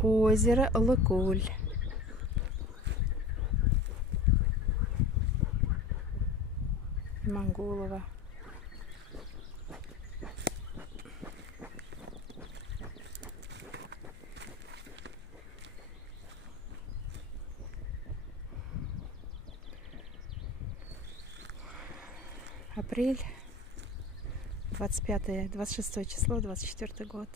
Озеро Лыкуль. Мангулова. Апрель, 25-26 число, 24 год.